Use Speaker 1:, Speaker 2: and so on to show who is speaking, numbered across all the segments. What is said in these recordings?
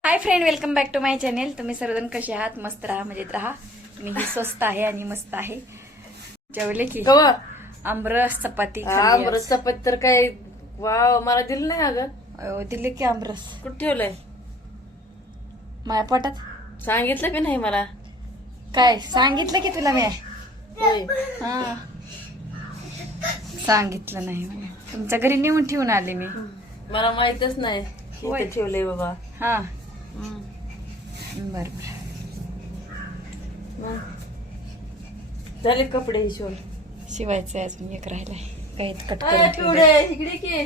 Speaker 1: High friend, welcome back to my channel. तुम्ही सर्वजण कसे आहात? मस्त राहा, मजेत राहा. मी स्वस्त आहे आणि मस्त आहे. जेवले की आमरस चपाती खाल्ली.
Speaker 2: आमरस चपाती तर काय वाव, मला दिलं नाही अगं.
Speaker 1: दिले की आमरस.
Speaker 2: कुठे ठेवलंय?
Speaker 1: माझ्या पोटात.
Speaker 2: सांगितलं की नाही मला?
Speaker 1: काय सांगितलं की तुला मी?
Speaker 2: होय.
Speaker 1: हा, सांगितलं नाही मला. तुमच्या घरी नेऊन ठेवून आले मी.
Speaker 2: मला माहितच नाही
Speaker 1: होय.
Speaker 2: इथे ठेवलंय बाबा.
Speaker 1: हा,
Speaker 2: हम्म.
Speaker 1: बर.
Speaker 2: मग झाले कपडे हिशोब.
Speaker 1: शिवायचंय अजून एक राहिलाय. काही कट
Speaker 2: अरे
Speaker 1: करून
Speaker 2: पिवडे
Speaker 1: ठेवलंय.
Speaker 2: इकडे की.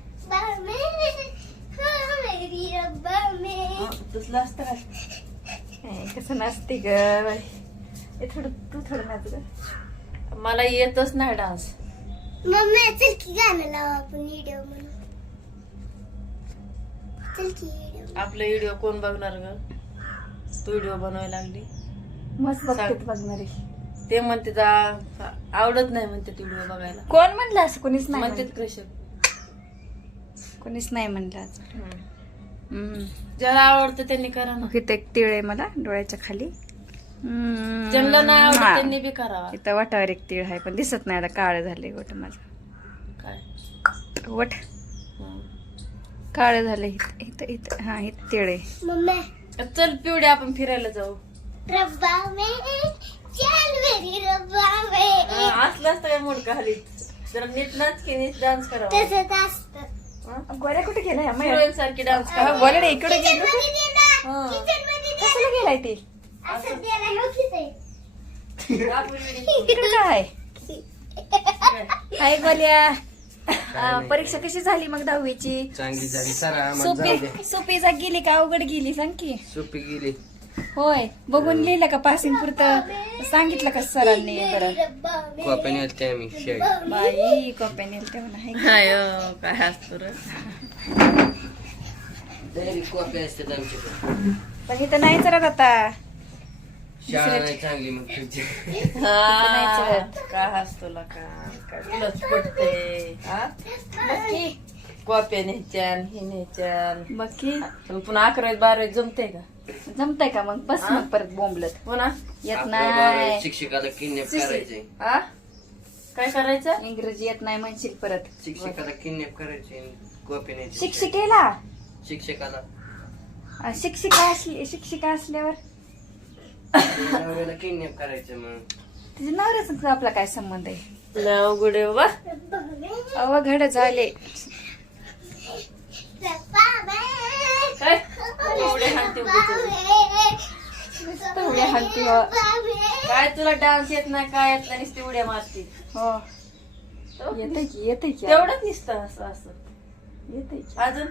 Speaker 2: तसलं असतं का?
Speaker 1: कसं नसते ग बाई. हे थोडं तू थोडं नाच ग.
Speaker 2: मला येतच नाही डान्स.
Speaker 3: मम्मी चल की गाणं लाव आपण व्हिडिओ म्हणून. चल की व्हिडिओ.
Speaker 2: आपला व्हिडिओ कोण बघणार ग? तू व्हिडिओ बनवायला लागली.
Speaker 1: मस्त बघते
Speaker 2: सांग.
Speaker 1: बघणारी.
Speaker 2: ते म्हणते आवडत नाही म्हणते व्हिडिओ बघायला.
Speaker 1: कोण म्हणलं असं? कोणीच नाही
Speaker 2: म्हणते
Speaker 1: म्हणलं.
Speaker 2: कृषक.
Speaker 1: कोणीच नाही म्हणलं आज.
Speaker 2: ज्याला आवडतं त्यांनी करा ना.
Speaker 1: इथं एक तिळ आहे मला डोळ्याच्या खाली.
Speaker 2: ज्यांना नाही आवडत त्यांनी बी करावा.
Speaker 1: इथं वटावर एक तिळ आहे पण दिसत नाही आता. काळ झाले वट माझं.
Speaker 2: काय
Speaker 1: वट काळ झाले. इथं इथं हा इथं तिळ आहे.
Speaker 3: मम्मी
Speaker 2: चल पिवडे आपण फिरायला जाऊ.
Speaker 3: रब्बा में चल मेरी रब्बा में.
Speaker 2: असलं असतं काय मूड खाली. जरा नीट नाच की नीट डान्स करावा.
Speaker 3: तसंच असतं.
Speaker 1: गोऱ्या कुठे गेलाय?
Speaker 2: हिरोईन सारखी डान्स करावा.
Speaker 1: गोऱ्या इकडे गेलो.
Speaker 2: हा.
Speaker 1: कशाला गेलाय ते?
Speaker 3: असं त्याला हो की ते.
Speaker 1: इकडे काय हाय गोल्या? परीक्षा कशी झाली मग 10वीची?
Speaker 4: चांगली झाली सारा. आम्हाला जाऊ दे.
Speaker 1: सोपी जा गेली का अवघड गेली? सांग की.
Speaker 4: सोपी गेली.
Speaker 1: होय, बघून लिहिलं का पासिंग पुरतं? सांगितलं का सरांनी? बरं
Speaker 3: रब्बा में
Speaker 4: कॉपीने आलते आम्ही शाळेत.
Speaker 1: बाई कॉप्या तेव्हा नाही.
Speaker 2: हाय काय असतो रे.
Speaker 4: डायरेक्ट कॉपी असतात आमच्याकडे.
Speaker 1: पण इथं नाही चरत आता.
Speaker 4: शाळा नाही चांगली मग तुझी.
Speaker 2: काय असतो ला काय तुलाच पटते.
Speaker 1: बाकी
Speaker 2: कॉप्या न्यायच्यान हे न्यायच्यान.
Speaker 1: बाकी
Speaker 2: पण पुन्हा 11 12 जमते का?
Speaker 1: जमतंय का मग? बस मग परत बोंबलत.
Speaker 2: पुन्हा
Speaker 1: येत
Speaker 4: आपल्या
Speaker 1: नाही.
Speaker 4: बाबा शिक्षकाला किडनॅप करायचे.
Speaker 2: काय करायचं?
Speaker 1: इंग्रजी येत नाही म्हणशील परत.
Speaker 4: शिक्षकाला किडनॅप करायचे. कॉपी न्यायची.
Speaker 1: शिक्षिकेला
Speaker 4: शिक्षकाला
Speaker 1: शिक्षिका असल्यावर
Speaker 4: नवऱ्याला किडनॅप करायचं. मग
Speaker 1: तिच्या नवऱ्याचा आपला काय संबंध आहे?
Speaker 2: अवघड आहे बाबा.
Speaker 3: रब्बा में
Speaker 1: अवघड झाले.
Speaker 3: रब्बा में
Speaker 2: काय एवढे हाणते
Speaker 1: एवढ्या हलती हो.
Speaker 2: काय तुला डान्स येत नाही काय येत नाही नुसती उड्या मारते.
Speaker 1: हो, येते की येते की
Speaker 2: तेवढंच दिसतं असं असं.
Speaker 1: येते की.
Speaker 2: अजून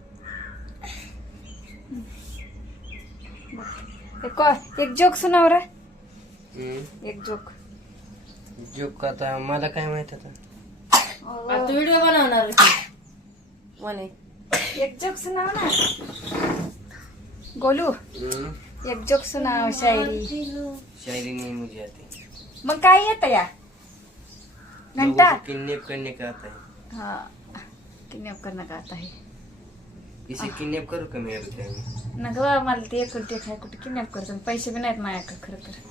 Speaker 1: एक जोक सुनाव रे. एक जोक.
Speaker 4: जोक आता मला काय माहित आता.
Speaker 2: आता तू व्हिडिओ बनवणार म्हणे.
Speaker 1: एक जोक सुनाव ना गोलू. एक जोक सुनाव. शायरी.
Speaker 4: शायरी नहीं मुझे आती.
Speaker 1: मग काय येत या घंटा?
Speaker 4: लोगों को किडनैप करने का आता है.
Speaker 1: हाँ, किडनॅप करणं का आता आहे?
Speaker 4: इसे किडनैप करू का मी अभी टाइम?
Speaker 1: ना गवा मला ते एकुलते काय कुठे किडनॅप करतो. पैसे बी नाहीत माझ्याकडे खरं तर.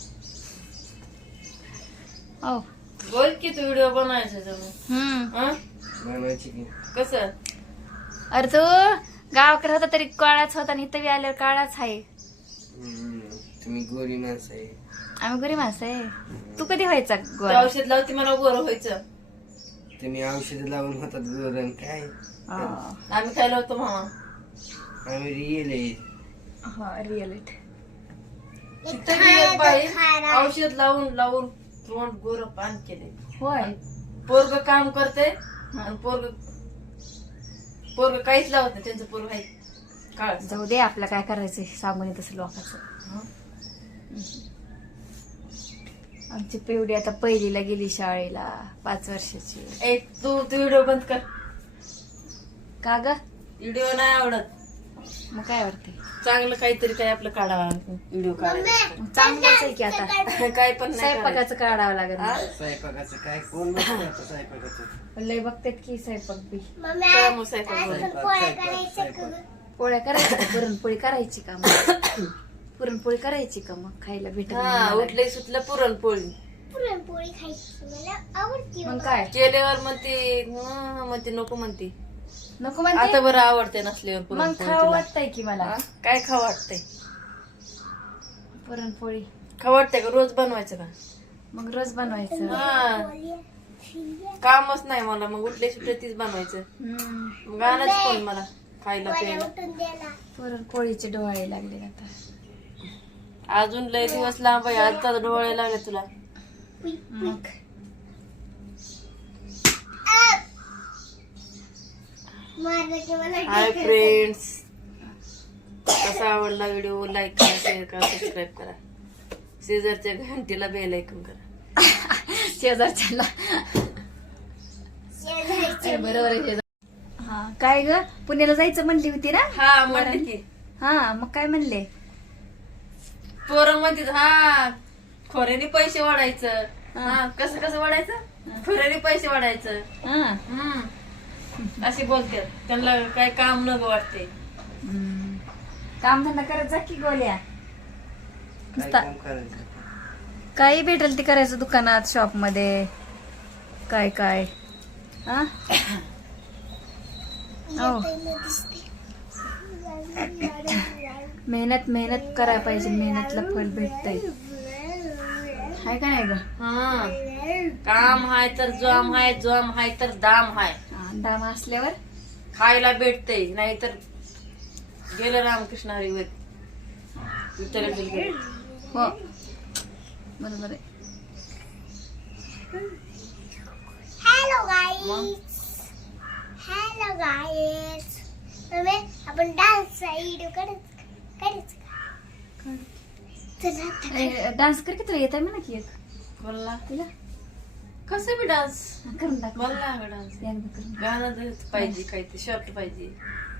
Speaker 1: ओ
Speaker 2: बोल की तू व्हिडिओ बनवायचा जमून.
Speaker 4: बनवायची की.
Speaker 2: कसं?
Speaker 1: अरे तू गावाकडे होता तरी काळाच होता आणि इथं बी आल्यावर काळाच आहे.
Speaker 4: तुम्ही गोरी माणसं आहे.
Speaker 1: आम्ही गरीब माणसं आहे. तू कधी व्हायचा
Speaker 2: ते
Speaker 1: गोरा?
Speaker 2: औषध लावते मला बरं व्हायचं.
Speaker 4: तुम्ही औषध लावून होतात गोरण काय.
Speaker 1: हा,
Speaker 2: आम्ही काय लावतो मामा?
Speaker 4: आम्ही रिअल आहे.
Speaker 1: हा, रिअलिटी.
Speaker 2: तिथं बी एक बाई औषध लावून लावून तोंड गोर पान केले.
Speaker 1: होय.
Speaker 2: पोरग काम करते आणि पोरग काहीच लावत नाही. त्यांचं पोरग आहे काळ.
Speaker 1: जाऊ दे, आपलं काय करायचंय सांगून तसं लोकांचं. आमची पिवडी आता पहिलीला गेली शाळेला. 5 वर्षाची.
Speaker 2: एक तू व्हिडिओ बंद कर.
Speaker 1: का ग?
Speaker 2: व्हिडिओ नाही आवडत.
Speaker 1: मग काय वाटते?
Speaker 2: चांगलं काहीतरी काय आपलं काढावं व्हिडिओ काढायला.
Speaker 1: चांगलंच आहे की आता.
Speaker 2: काय पण नाही करायचं.
Speaker 1: स्वयंपाकाचं काढावं लागेल.
Speaker 4: स्वयंपाकाचं काय कोण बघतंय आता स्वयंपाकाचं.
Speaker 1: लय बघतात की स्वयंपाक बी.
Speaker 3: मम्मी
Speaker 2: चला मग स्वयंपाक
Speaker 3: आज
Speaker 2: बनवू.
Speaker 3: आपण पोळ्या करायचं का?
Speaker 1: पोळ्या करायच्या का? पुरणपोळी करायची का मग? पुरणपोळी करायची का मग खायला भेटेल मग
Speaker 2: हा
Speaker 1: मला?
Speaker 2: उठले सुटलं पुरणपोळी
Speaker 3: पुरणपोळी खायची मला आवडते
Speaker 1: मग काय
Speaker 2: केल्यावर म्हणते नको म्हणते
Speaker 1: नको
Speaker 2: आता
Speaker 1: म्हणते
Speaker 2: बरं आवडते नसल्यावर
Speaker 1: मग
Speaker 2: पुरणपोळी
Speaker 1: खावं
Speaker 2: तुला.
Speaker 1: वाटतंय की मला
Speaker 2: हा? काय खावं वाटतंय
Speaker 1: पुरणपोळी
Speaker 2: खावं वाटतंय का रोज बनवायचं का
Speaker 1: मग रोज बनवायचं
Speaker 2: हा कामच नाही मला मग उठले सुटले तीच बनवायचं
Speaker 1: हम्म.
Speaker 2: मग आणायच कोण मला खायला प्यायला
Speaker 3: उठून द्यायला
Speaker 1: पुरणपोळीचे डोळे लागले आता
Speaker 2: अजून लय दिवस लांब आहे आता डोळे लागले तुला
Speaker 1: मग
Speaker 3: मारलं की मला
Speaker 2: हाय फ्रेंड्स कसा आवडला व्हिडिओ लाईक करा शेअर करा सबस्क्राईब करा शेजारच्या घंटीला बेल ऐकून करा
Speaker 1: शेजारच्याला बरोबर आहे शेजार. हा काय ग पुण्याला जायचं म्हणली होती ना
Speaker 2: हा म्हणते की
Speaker 1: हा मग काय म्हणले
Speaker 2: पोरं म्हणते हा खोऱ्याने पैसे वाढायचं हा कसं कसं वाढायचं खोऱ्याने पैसे वाढायचं
Speaker 1: हा
Speaker 2: असे बोलतात त्यांना काय काम न वाटते
Speaker 1: काम धंदा करत जा की गोल्या
Speaker 4: काय
Speaker 1: नुसता
Speaker 4: काम करायचं
Speaker 1: काही भेटेल ते करायचं दुकानात शॉप मध्ये काय काय हा हो मेहनत मेहनत करायला पाहिजे मेहनतला फळ भेटतंय हाय काय ग
Speaker 2: हा काम हाय तर जोम हाय जोम हाय तर दाम हाय
Speaker 1: दाम असल्यावर
Speaker 2: खायला भेटतंय नाहीतर गेलं रामकृष्ण हरीवर विठ्ठल
Speaker 1: हो बरोबर आहे
Speaker 3: हॅलो गाईज हॅलो गाईज आपण डान्स व्हिडिओ करायचं का चला आता
Speaker 1: डान्स कर की तुला येत आहे म्हणा की एक
Speaker 2: बोलला
Speaker 1: तुला
Speaker 2: कसं बी डान्स
Speaker 1: करून दाखव
Speaker 2: बोलला डान्स
Speaker 1: एकदा करून
Speaker 2: गाणं पाहिजे काही ते शॉर्ट पाहिजे